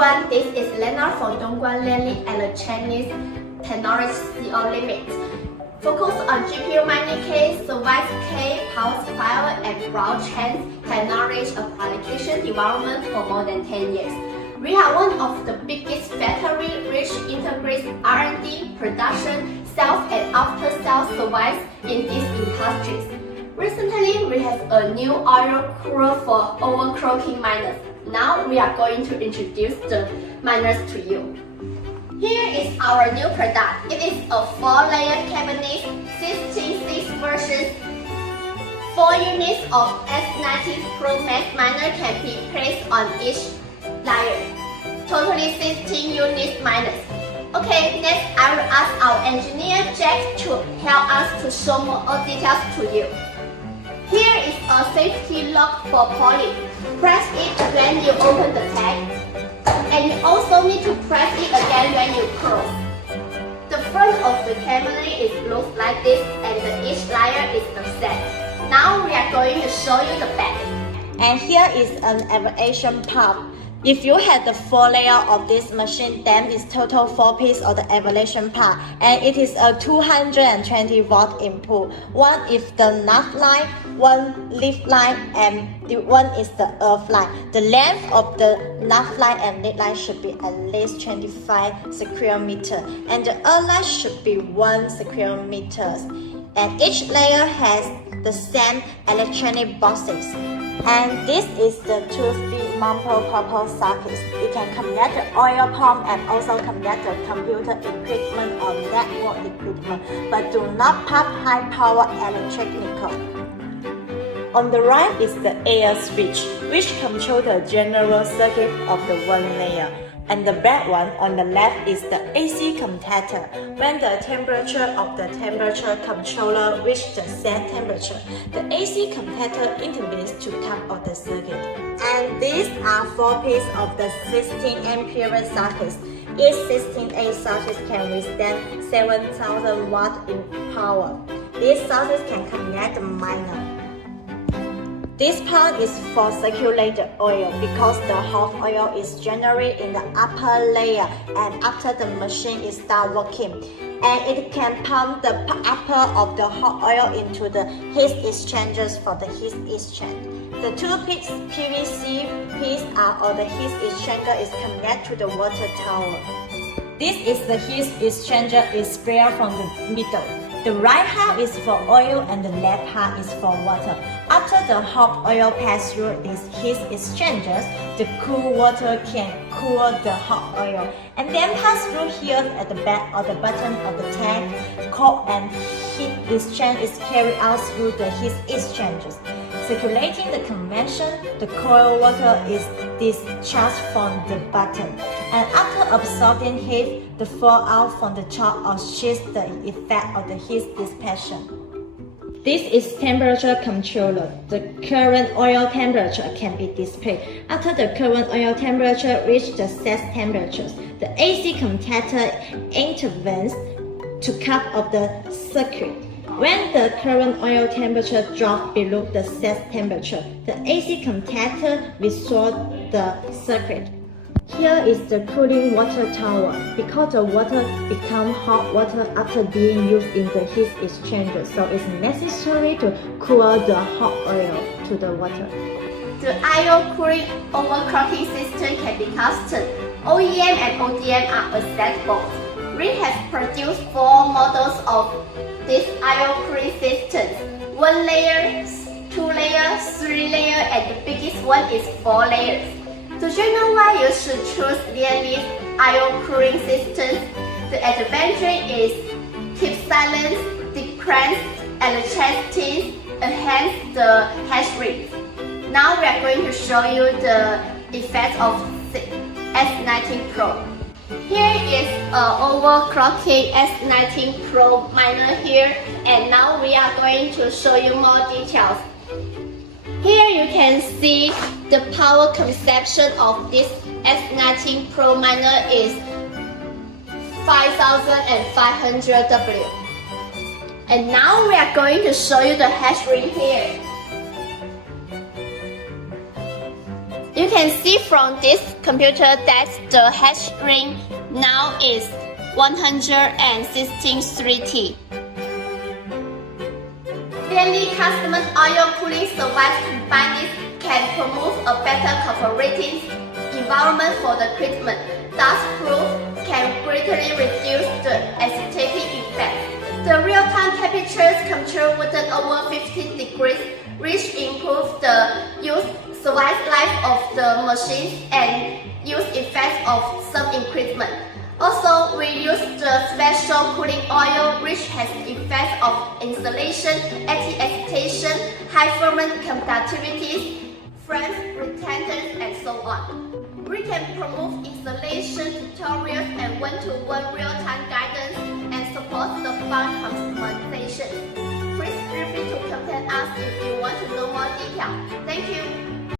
everyone, this is Lena from Lianli Electronics Technology CO Limit. Focus on GPU mining case, service case, power supply, and blockchain technology application development for more than 10 years. We are one of the biggest factory which integrates R&D, production, sales, and after-sales service in these industries. Recently, we have a new oil cooler for overclocking miners. Now we are going to introduce the miners to you. Here is our new product. It is a 4-layer cabinet, 16 versions. 4 units of S19 Pro Max miner can be placed on each layer. Totally 16 units miners. Okay, next I will ask our engineer Jack to help us to show more details to you. Here is a safety lock for poly. Press it when you open the tag, and you also need to press it again when you close. The front of the cabinet looks like this, and each layer is the same. Now we are going to show you the back. And here is an aviation pump. If you had the 4 layer of this machine, then it's total 4 pieces of the aviation pump, and it is a 220 volt input. One is the nav line, one leaf line, and the one is the earth line. The length of the nav line and leaf line should be at least 25 square meter, and the earth line should be 1 square meters. And each layer has the same electronic boxes. And this is the 2-speed multi-purpose socket. It can connect the oil pump and also connect the computer equipment or network equipment, but do not pump high power electrical. On the right is the air switch, which controls the general circuit of the 1 layer. And the back one on the left is the AC contactor. When the temperature of the temperature controller reaches the set temperature, the AC contactor intervenes to cut off the circuit. And these are 4 pieces of the 16 ampere sockets. Each 16A socket can withstand 7,000 watts in power. These sockets can connect the miner. This part is for circulated oil because the hot oil is generated in the upper layer and after the machine is start working. And it can pump the upper of the hot oil into the heat exchangers for the heat exchange. The 2 PVC pieces of the heat exchanger is connected to the water tower. This is the heat exchanger is spread from the middle. The right half is for oil and the left half is for water. After the hot oil passes through these heat exchangers, the cool water can cool the hot oil and then pass through here at the back or the bottom of the tank. Cold and heat exchange is carried out through the heat exchangers. Circulating the convection, the cold water is discharged from the bottom, and after absorbing heat, the fall out from the top achieves the effect of the heat dissipation. This is temperature controller. The current oil temperature can be displayed. After the current oil temperature reaches the set temperatures, the AC contactor intervenes to cut off the circuit. When the current oil temperature drops below the set temperature, the AC contactor restores the circuit. Here is the cooling water tower. Because the water becomes hot water after being used in the heat exchanger, so it's necessary to cool the hot oil to the water. The oil cooling overclocking system can be custom. OEM and ODM are acceptable. We have produced 4 models of these oil cooling systems: 1 layer, 2 layers, 3 layers, and the biggest one is 4 layers. Do you know why you should choose Lianli's oil cooling systems? The advantage is keep silence, decrease electricity, enhance the hash rate. Now we are going to show you the effects of S19 Pro. Here is an overclocking S19 Pro miner here, and now we are going to show you more details. Here you can see the power consumption of this S19 Pro miner is 5,500 W. And now we are going to show you the hash rate here. You can see from this computer that the hash ring now is 116.3T. Lianli custom oil cooling service companies can promote a better cooperating environment for the treatment. Dust proof can greatly reduce the aesthetic effect. The real-time temperatures control within over 15 degrees, which improves the use service life of the machines and use effects of some increment. Also, we use the special cooling oil which has effects of insulation, anti-agitation, high ferment conductivity, flame retardants, and so on. We can promote installation tutorials and one-to-one real-time guidance and support the farm customer.